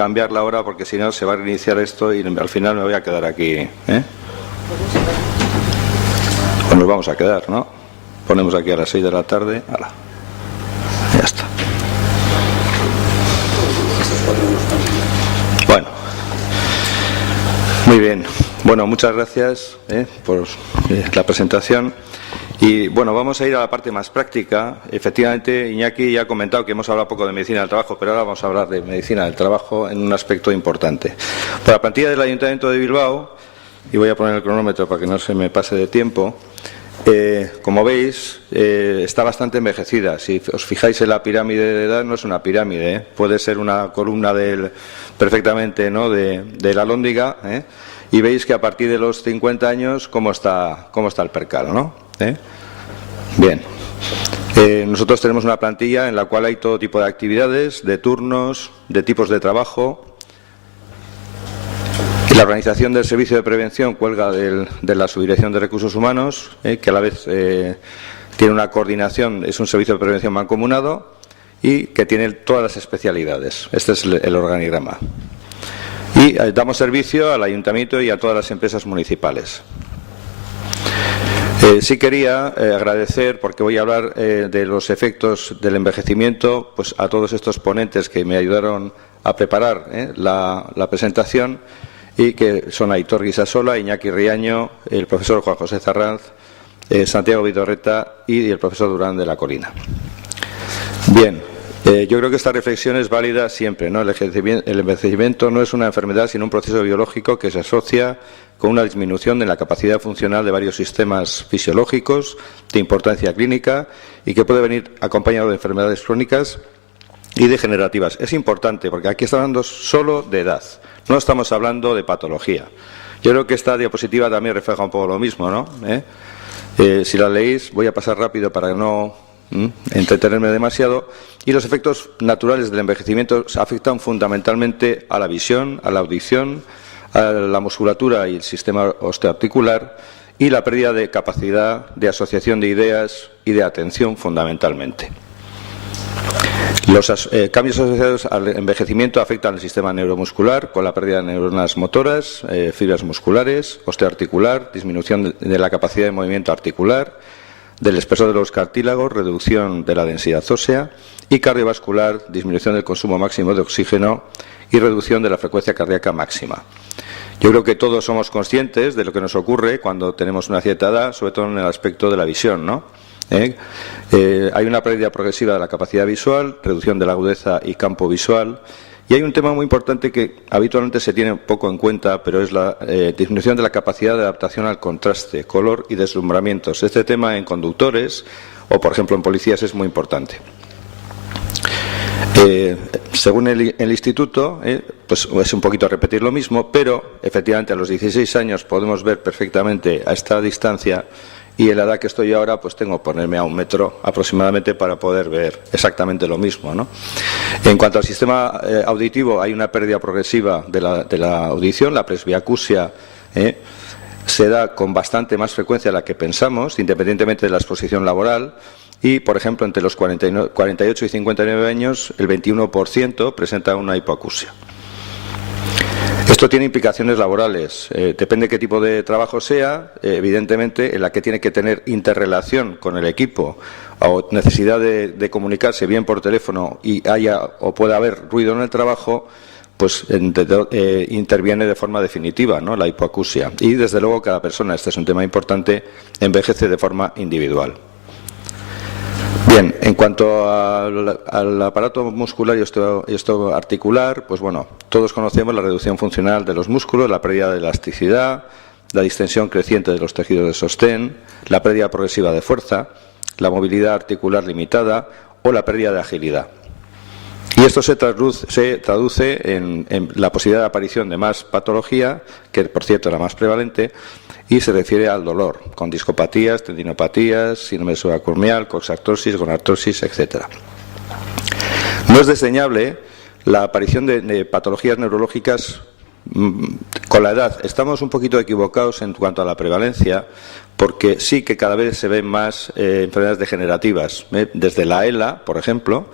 cambiar la hora porque si no se va a reiniciar esto y al final me voy a quedar aquí, ¿eh? Pues nos vamos a quedar, ¿no? Ponemos aquí a las 6 de la tarde. ¡Hala! Ya está. Bueno. Muy bien. Bueno, muchas gracias por la presentación. Y bueno, vamos a ir a la parte más práctica. Efectivamente, Iñaki ya ha comentado que hemos hablado poco de medicina del trabajo, pero ahora vamos a hablar de medicina del trabajo en un aspecto importante. Por la plantilla del Ayuntamiento de Bilbao, y voy a poner el cronómetro para que no se me pase de tiempo, como veis, está bastante envejecida. Si os fijáis en la pirámide de edad, no es una pirámide, puede ser una columna perfectamente, ¿no?, de la alhóndiga, y veis que a partir de los 50 años, cómo está el percal, ¿no? Bien. Nosotros tenemos una plantilla en la cual hay todo tipo de actividades, de turnos, de tipos de trabajo. Y la organización del servicio de prevención cuelga de la Subdirección de Recursos Humanos, que a la vez tiene una coordinación, es un servicio de prevención mancomunado y que tiene todas las especialidades. Este es el organigrama. Y damos servicio al Ayuntamiento y a todas las empresas municipales. Sí quería agradecer, porque voy a hablar de los efectos del envejecimiento, pues a todos estos ponentes que me ayudaron a preparar la presentación, y que son Aitor Guisasola, Iñaki Riaño, el profesor Juan José Zarranz, Santiago Vidorreta y el profesor Durán de la Colina. Bien, yo creo que esta reflexión es válida siempre, ¿no? El envejecimiento no es una enfermedad, sino un proceso biológico que se asocia con una disminución de la capacidad funcional de varios sistemas fisiológicos de importancia clínica y que puede venir acompañado de enfermedades crónicas y degenerativas. Es importante porque aquí estamos hablando solo de edad, no estamos hablando de patología. Yo creo que esta diapositiva también refleja un poco lo mismo, ¿no? Si la leéis, voy a pasar rápido para no entretenerme demasiado. Y los efectos naturales del envejecimiento afectan fundamentalmente a la visión, a la audición, a la musculatura y el sistema osteoarticular y la pérdida de capacidad de asociación de ideas y de atención fundamentalmente. Los cambios asociados al envejecimiento afectan al sistema neuromuscular con la pérdida de neuronas motoras, fibras musculares, osteoarticular, disminución de la capacidad de movimiento articular, del espesor de los cartílagos, reducción de la densidad ósea y cardiovascular, disminución del consumo máximo de oxígeno y reducción de la frecuencia cardíaca máxima. Yo creo que todos somos conscientes de lo que nos ocurre cuando tenemos una cierta edad, sobre todo en el aspecto de la visión, ¿no? Hay una pérdida progresiva de la capacidad visual, reducción de la agudeza y campo visual. Y hay un tema muy importante que habitualmente se tiene poco en cuenta, pero es la disminución de la capacidad de adaptación al contraste, color y deslumbramientos. Este tema en conductores o, por ejemplo, en policías es muy importante. Según el instituto, pues es un poquito repetir lo mismo, pero efectivamente a los 16 años podemos ver perfectamente a esta distancia. Y en la edad que estoy ahora, pues tengo que ponerme a 1 metro aproximadamente para poder ver exactamente lo mismo, ¿no? En cuanto al sistema auditivo, hay una pérdida progresiva de la audición, la presbiacusia se da con bastante más frecuencia de la que pensamos, independientemente de la exposición laboral. Y, por ejemplo, entre los 48 y 59 años, el 21% presenta una hipoacusia. Esto tiene implicaciones laborales. Depende de qué tipo de trabajo sea, evidentemente, en la que tiene que tener interrelación con el equipo o necesidad de comunicarse bien por teléfono y haya o pueda haber ruido en el trabajo, pues interviene de forma definitiva, ¿no?, la hipoacusia. Y, desde luego, cada persona, este es un tema importante, envejece de forma individual. Bien, en cuanto al aparato muscular y osteoarticular, pues bueno, todos conocemos la reducción funcional de los músculos, la pérdida de elasticidad, la distensión creciente de los tejidos de sostén, la pérdida progresiva de fuerza, la movilidad articular limitada o la pérdida de agilidad. Y esto se traduce en la posibilidad de aparición de más patología, que por cierto es la más prevalente, y se refiere al dolor, con discopatías, tendinopatías, síndrome subacromial, coxartrosis, gonartrosis, etc. No es desdeñable la aparición de patologías neurológicas con la edad. Estamos un poquito equivocados en cuanto a la prevalencia, porque sí que cada vez se ven más enfermedades degenerativas, desde la ELA, por ejemplo,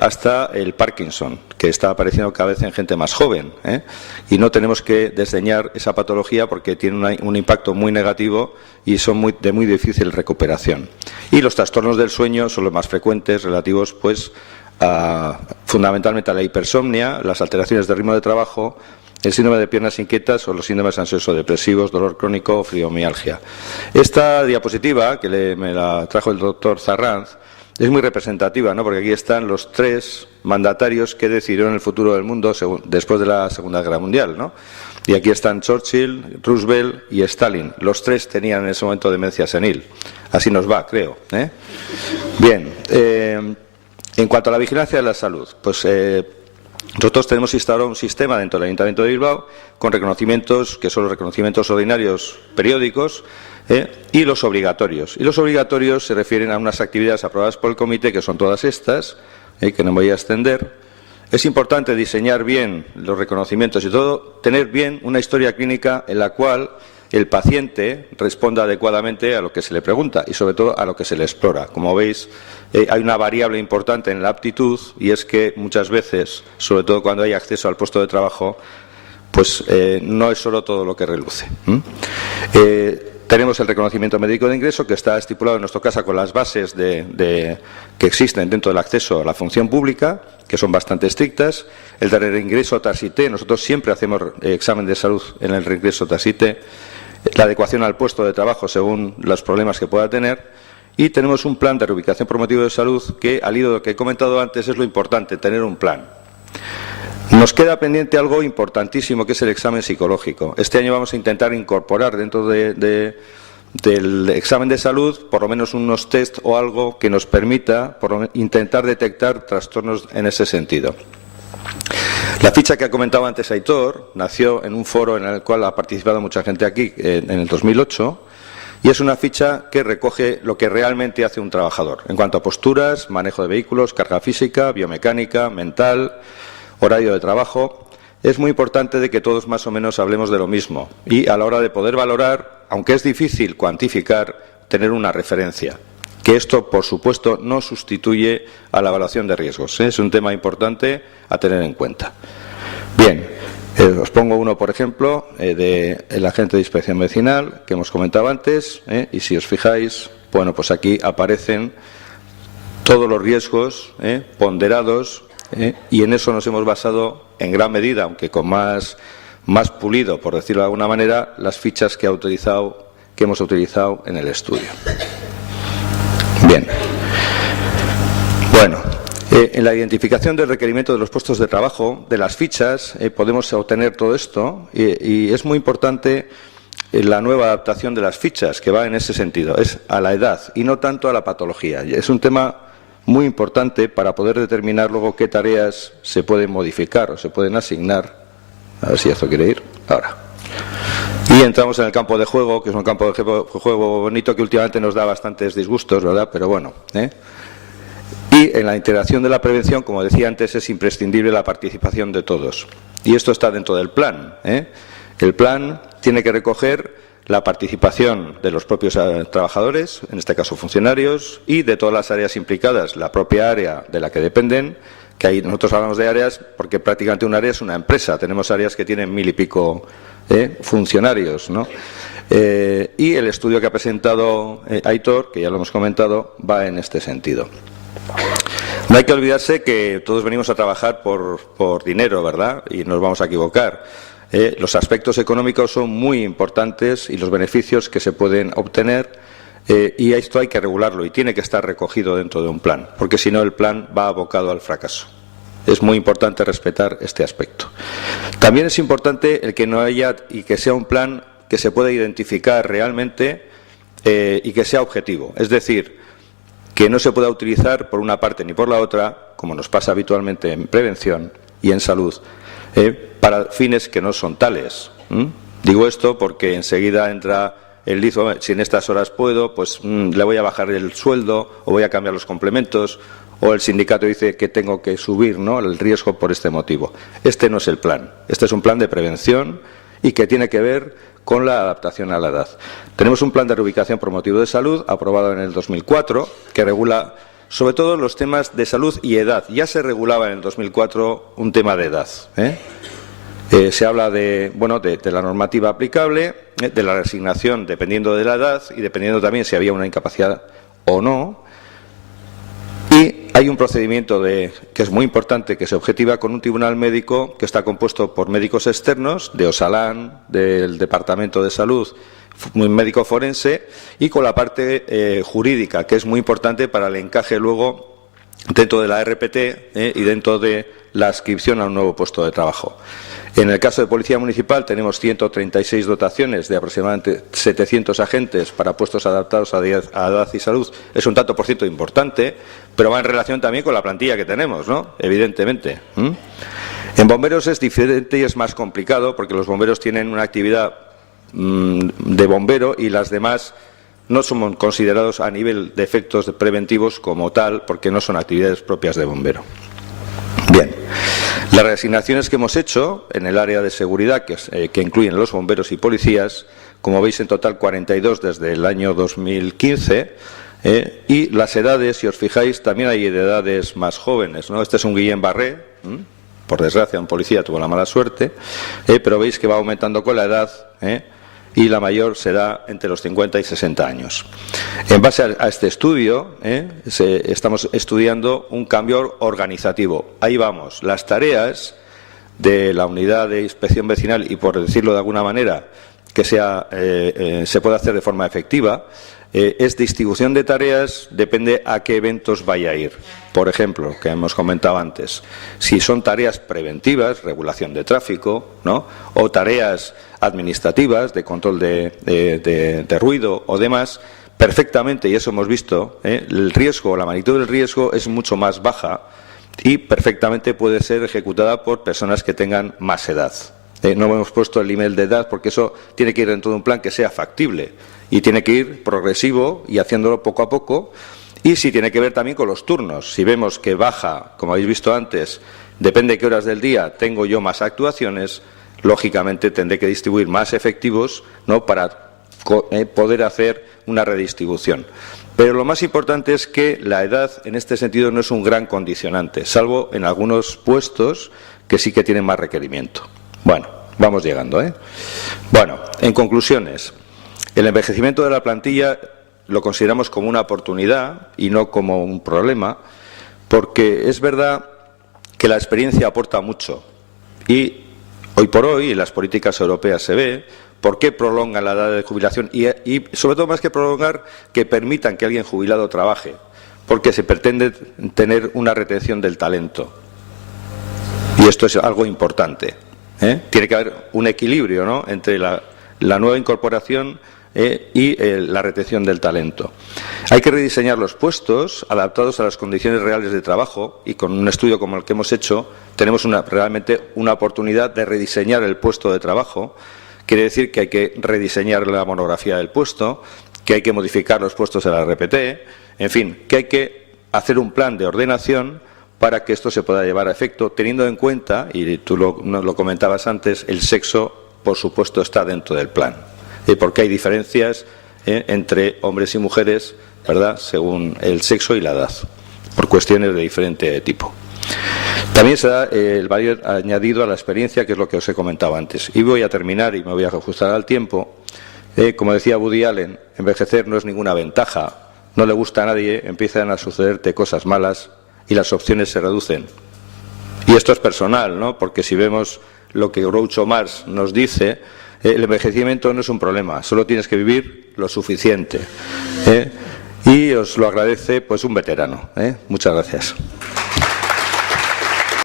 hasta el Parkinson, que está apareciendo cada vez en gente más joven. Y no tenemos que desdeñar esa patología porque tiene un impacto muy negativo y son de muy difícil recuperación. Y los trastornos del sueño son los más frecuentes, relativos pues fundamentalmente a la hipersomnia, las alteraciones de ritmo de trabajo, el síndrome de piernas inquietas o los síndromes ansioso-depresivos, dolor crónico o fibromialgia. Esta diapositiva, que me la trajo el doctor Zarranz, es muy representativa, ¿no? Porque aquí están los 3 mandatarios que decidieron el futuro del mundo después de la Segunda Guerra Mundial, ¿no? Y aquí están Churchill, Roosevelt y Stalin. Los 3 tenían en ese momento demencia senil. Así nos va, creo. Bien, en cuanto a la vigilancia de la salud, pues nosotros tenemos instaurado un sistema dentro del Ayuntamiento de Bilbao con reconocimientos, que son los reconocimientos ordinarios periódicos, y los obligatorios. Y los obligatorios se refieren a unas actividades aprobadas por el comité, que son todas estas, que no me voy a extender. Es importante diseñar bien los reconocimientos y todo, tener bien una historia clínica en la cual el paciente responda adecuadamente a lo que se le pregunta y, sobre todo, a lo que se le explora. Como veis, hay una variable importante en la aptitud, y es que muchas veces, sobre todo cuando hay acceso al puesto de trabajo, pues no es solo todo lo que reluce. Tenemos el reconocimiento médico de ingreso, que está estipulado en nuestro caso con las bases que existen dentro del acceso a la función pública, que son bastante estrictas. El de reingreso TASITE, nosotros siempre hacemos examen de salud en el reingreso TASITE, la adecuación al puesto de trabajo según los problemas que pueda tener, y tenemos un plan de reubicación por motivo de salud que, al hilo de lo que he comentado antes, es lo importante, tener un plan. Nos queda pendiente algo importantísimo, que es el examen psicológico. Este año vamos a intentar incorporar dentro del examen de salud por lo menos unos test o algo que nos permita intentar detectar trastornos en ese sentido. La ficha que ha comentado antes Aitor nació en un foro en el cual ha participado mucha gente aquí en el 2008, y es una ficha que recoge lo que realmente hace un trabajador en cuanto a posturas, manejo de vehículos, carga física, biomecánica, mental, horario de trabajo. Es muy importante de que todos más o menos hablemos de lo mismo, y a la hora de poder valorar, aunque es difícil cuantificar, tener una referencia. Que esto, por supuesto, no sustituye a la evaluación de riesgos. Es un tema importante a tener en cuenta. Bien, os pongo uno, por ejemplo, del agente de inspección vecinal, que hemos comentado antes, y si os fijáis, bueno, pues aquí aparecen todos los riesgos ponderados, y en eso nos hemos basado en gran medida, aunque con más pulido, por decirlo de alguna manera, las fichas que hemos utilizado en el estudio. Bien. Bueno, en la identificación del requerimiento de los puestos de trabajo, de las fichas, podemos obtener todo esto, y es muy importante la nueva adaptación de las fichas, que va en ese sentido, es a la edad y no tanto a la patología. Es un tema muy importante para poder determinar luego qué tareas se pueden modificar o se pueden asignar. A ver si esto quiere ir. Ahora. Y entramos en el campo de juego, que es un campo de juego bonito que últimamente nos da bastantes disgustos, ¿verdad? Pero bueno. Y en la integración de la prevención, como decía antes, es imprescindible la participación de todos. Y esto está dentro del plan. El plan tiene que recoger la participación de los propios trabajadores, en este caso funcionarios, y de todas las áreas implicadas, la propia área de la que dependen, que ahí nosotros hablamos de áreas porque prácticamente un área es una empresa. Tenemos áreas que tienen 1000 y pico funcionarios, ¿no? Y el estudio que ha presentado Aitor, que ya lo hemos comentado, va en este sentido. No hay que olvidarse que todos venimos a trabajar por dinero, ¿verdad? Y nos vamos a equivocar. Los aspectos económicos son muy importantes y los beneficios que se pueden obtener, y esto hay que regularlo y tiene que estar recogido dentro de un plan, porque si no el plan va abocado al fracaso. Es muy importante respetar este aspecto. También es importante el que no haya y que sea un plan que se pueda identificar realmente y que sea objetivo. Es decir, que no se pueda utilizar por una parte ni por la otra, como nos pasa habitualmente en prevención y en salud, para fines que no son tales. Digo esto porque enseguida entra el lizo, si en estas horas puedo, pues le voy a bajar el sueldo o voy a cambiar los complementos, o el sindicato dice que tengo que subir, ¿no?, el riesgo por este motivo. Este no es el plan. Este es un plan de prevención y que tiene que ver con la adaptación a la edad. Tenemos un plan de reubicación por motivo de salud aprobado en el 2004 que regula sobre todo los temas de salud y edad. Ya se regulaba en el 2004 un tema de edad. Se habla de la normativa aplicable, de la resignación dependiendo de la edad y dependiendo también si había una incapacidad o no. Y hay un procedimiento que es muy importante, que se objetiva con un tribunal médico que está compuesto por médicos externos, de Osalan, del Departamento de Salud, un médico forense, y con la parte jurídica, que es muy importante para el encaje luego dentro de la RPT y dentro de la adscripción a un nuevo puesto de trabajo. En el caso de Policía Municipal tenemos 136 dotaciones de aproximadamente 700 agentes para puestos adaptados a edad y salud. Es un tanto por ciento importante, pero va en relación también con la plantilla que tenemos, ¿no? Evidentemente. En bomberos es diferente y es más complicado porque los bomberos tienen una actividad de bombero y las demás no son considerados a nivel de efectos preventivos como tal porque no son actividades propias de bombero. Bien, las reasignaciones que hemos hecho en el área de seguridad, que incluyen los bomberos y policías, como veis en total 42 desde el año 2015, y las edades, si os fijáis, también hay de edades más jóvenes, ¿no? Este es un Guillem Barré, por desgracia un policía tuvo la mala suerte, pero veis que va aumentando con la edad, y la mayor será entre los 50 y 60 años. En base a este estudio, estamos estudiando un cambio organizativo. Ahí vamos, las tareas de la unidad de inspección vecinal, y por decirlo de alguna manera, que se puede hacer de forma efectiva, es distribución de tareas, depende a qué eventos vaya a ir. Por ejemplo, que hemos comentado antes, si son tareas preventivas, regulación de tráfico, ¿no? O tareas administrativas de control de ruido o demás, perfectamente, y eso hemos visto, el riesgo, la magnitud del riesgo es mucho más baja y perfectamente puede ser ejecutada por personas que tengan más edad. No hemos puesto el nivel de edad porque eso tiene que ir dentro de un plan que sea factible y tiene que ir progresivo y haciéndolo poco a poco. Y sí tiene que ver también con los turnos. Si vemos que baja, como habéis visto antes, depende de qué horas del día tengo yo más actuaciones, lógicamente tendré que distribuir más efectivos, ¿no?, para poder hacer una redistribución. Pero lo más importante es que la edad en este sentido no es un gran condicionante, salvo en algunos puestos que sí que tienen más requerimiento. Bueno, vamos llegando, Bueno, en conclusiones, el envejecimiento de la plantilla lo consideramos como una oportunidad y no como un problema, porque es verdad que la experiencia aporta mucho y hoy por hoy en las políticas europeas se ve por qué prolongan la edad de jubilación y sobre todo más que prolongar, que permitan que alguien jubilado trabaje, porque se pretende tener una retención del talento y esto es algo importante. Tiene que haber un equilibrio, ¿no?, entre la nueva incorporación y la retención del talento. Hay que rediseñar los puestos adaptados a las condiciones reales de trabajo y con un estudio como el que hemos hecho tenemos realmente una oportunidad de rediseñar el puesto de trabajo. Quiere decir que hay que rediseñar la monografía del puesto, que hay que modificar los puestos de la RPT, en fin, que hay que hacer un plan de ordenación para que esto se pueda llevar a efecto, teniendo en cuenta, y tú lo comentabas antes, el sexo, por supuesto, está dentro del plan. Porque hay diferencias entre hombres y mujeres, ¿verdad?, según el sexo y la edad, por cuestiones de diferente tipo. También se da el valor añadido a la experiencia, que es lo que os he comentado antes. Y voy a terminar y me voy a ajustar al tiempo. Como decía Woody Allen, envejecer no es ninguna ventaja, no le gusta a nadie, empiezan a sucederte cosas malas y las opciones se reducen. Y esto es personal, ¿no?, porque si vemos lo que Groucho Marx nos dice, el envejecimiento no es un problema, solo tienes que vivir lo suficiente. Y os lo agradece pues un veterano. Muchas gracias.